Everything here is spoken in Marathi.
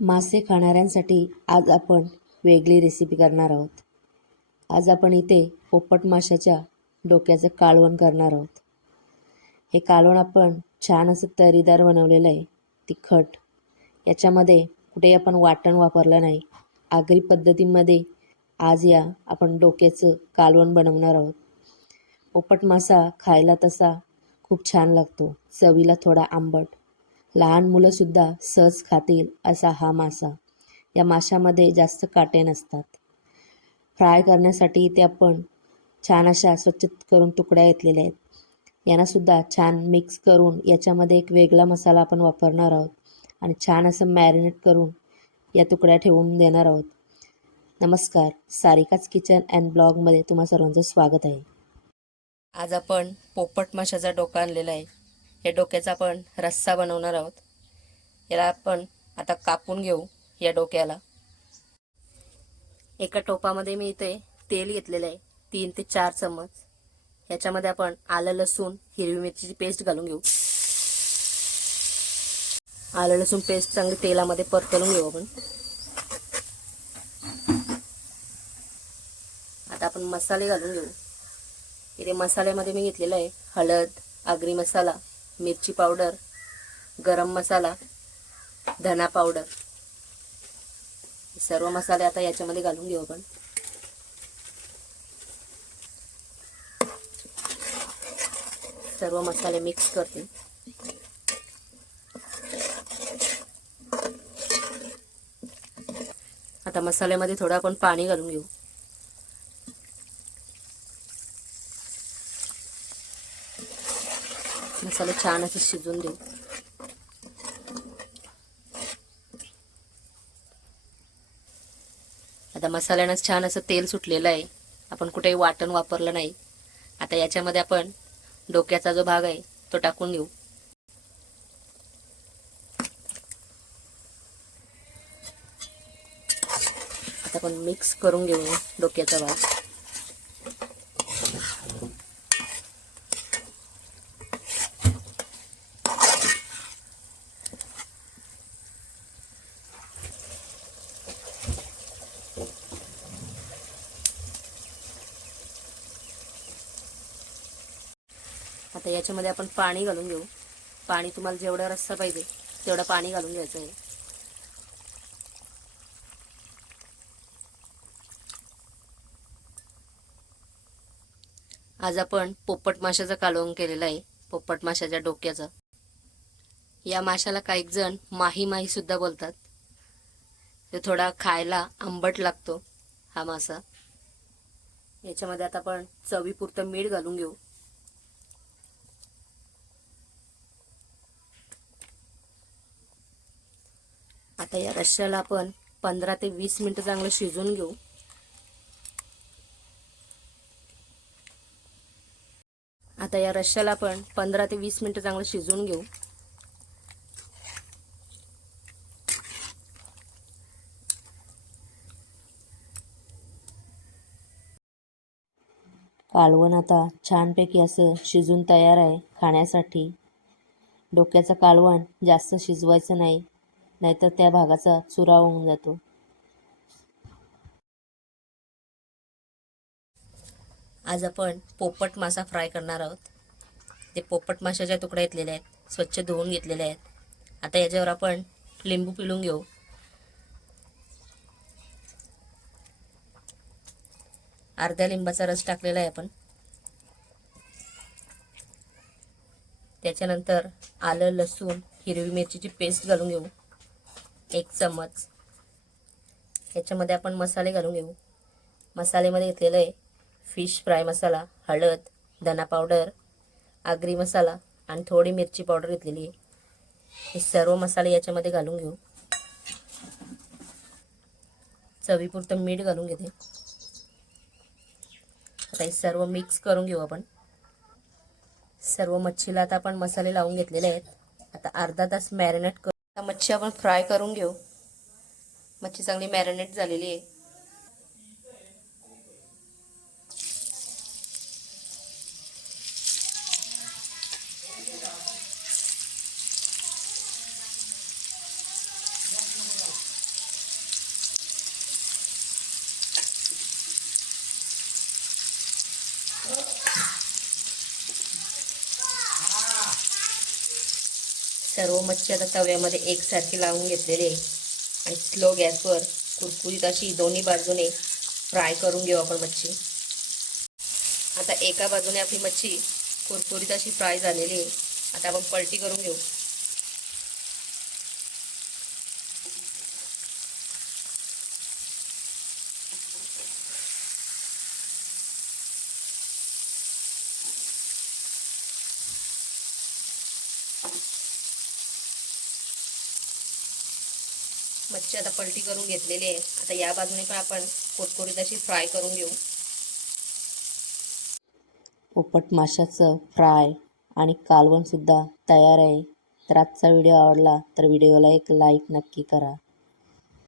मासे खाणाऱ्यांसाठी आज आपण वेगळी रेसिपी करणार आहोत. आज आपण इथे पोपट माशाच्या डोक्याचं कालवण करणार आहोत. हे कालवण आपण छान असं तर्रीदार बनवलेलं आहे, तिखट. याच्यामध्ये कुठेही आपण वाटण वापरलं नाही. आगरी पद्धतीमध्ये आज आपण डोक्याचं कालवण बनवणार आहोत. पोपट मासा खायला तसा खूप छान लागतो, चवीला थोडा आंबट. लहान मुलंसुद्धा सहज खातील असा हा मासा. या माशामध्ये जास्त काटे नसतात. फ्राय करण्यासाठी इथे आपण छान अशा स्वच्छ करून तुकड्या घेतलेल्या आहेत. यांनासुद्धा छान मिक्स करून याच्यामध्ये एक वेगळा मसाला आपण वापरणार आहोत आणि छान असं मॅरिनेट करून या तुकड्या ठेवून देणार आहोत. नमस्कार, सारिकाच किचन अँड ब्लॉगमध्ये तुम्हा सर्वांचं स्वागत आहे. आज आपण पोपट माशाचा डोका आणलेला आहे. या डोक्याचा आपण रस्सा बनवणार आहोत. याला आपण आता कापून घेऊ. या डोक्याला एका टोपामध्ये मी इथे तेल घेतलेलं आहे, 3 ते 4 चम्मच. याच्यामध्ये आपण आलं लसूण हिरवी मिरचीची पेस्ट घालून घेऊ. आलं लसूण पेस्ट चांगली तेलामध्ये परतवून घेऊ आपण. आता आपण मसाले घालून घेऊ. इथे मसाल्यामध्ये मी घेतलेला आहे हळद, आगरी मसाला, मिरची पावडर, गरम मसाला, धना पावडर. सर्व मसाले आता याच्यामध्ये घालून घेऊ आपण. सर्व मसाले मिक्स करते. आता मसाल्यामध्ये थोडं आपण पाणी घालून घेऊ. मसाले छान असे शिजून देऊ. आता मसाल्यानं छान असं तेल सुटलेलं आहे. आपण कुठेही वाटण वापरलं नाही. आता याच्यामध्ये आपण डोक्याचा जो भाग आहे तो टाकून घेऊ. आता आपण मिक्स करून घेऊ डोक्याचा भाग. आता याच्यामध्ये आपण पाणी घालून घेऊ. पाणी तुम्हाला जेवढा रस्सा पाहिजे तेवढं पाणी घालून घ्यायचं आहे. आज आपण पोपट माशाचा कालवण केलेला आहे, पोपट माशाच्या डोक्याचा. या माशाला काही जण माही माही सुद्धा बोलतात. ते थोडा खायला आंबट लागतो हा मासा. याच्यामध्ये आता आपण चवीपुरतं मीठ घालून घेऊ. आता या रश्श्याला आपण 15 ते 20 मिनिटं चांगलं शिजवून घेऊ. आता या रश्श्याला आपण 15 ते 20 मिनिटं चांगलं शिजवून घेऊ. कालवण आता छानपैकी असं शिजून तयार आहे खाण्यासाठी. डोक्याचं कालवण जास्त शिजवायचं नाही, नाहीतर त्या भागाचा चुरा होऊन जातो. आज आपण पोपट मासा फ्राय करणार आहोत. ते पोपट माशाच्या तुकड्या घेतलेल्या आहेत, स्वच्छ धुवून घेतलेल्या आहेत. आता याच्यावर आपण लिंबू पिळून घेऊ. अर्ध्या लिंबाचा रस टाकलेला आहे आपण. त्याच्यानंतर आलं लसूण हिरवी मिरचीची पेस्ट घालून घेऊ, 1 चम्मच. याच्यामध्ये आपण मसाले घालून घेऊ. मसाल्यामध्ये घेतलेलं आहे फिश फ्राय मसाला, हळद, धना पावडर, आगरी मसाला आणि थोडी मिरची पावडर घेतलेली आहे. हे सर्व मसाले याच्यामध्ये घालून घेऊ. चवीपुरतं मीठ घालून घेते. आता हे सर्व मिक्स करून घेऊ आपण. सर्व मच्छीला आता आपण मसाले लावून घेतलेले आहेत. आता अर्धा तास मॅरिनेट करू. आता मच्छी आपण फ्राय करून घेऊ. मच्छी चांगली मॅरिनेट झालेली आहे. सर्व मच्छी आता तव्यामध्ये एकसारखी लावून घेतलेली आहे आणि स्लो गॅसवर कुरकुरीत अशी दोन्ही बाजूने फ्राय करून घेऊ आपण मच्छी. आता एका बाजूने आपली मच्छी कुरकुरीत अशी फ्राय झालेली आहे. आता आपण पलटी करून घेऊ. मच्छी आता पलटी करून घेतलेली आहे. आता या बाजूने पण आपण कुरकुरीत अशी फ्राय करून घेऊ. पोपट माशाचं फ्राय आणि कालवण सुद्धा तयार आहे. तर आजचा व्हिडिओ आवडला तर व्हिडिओला एक लाईक नक्की करा.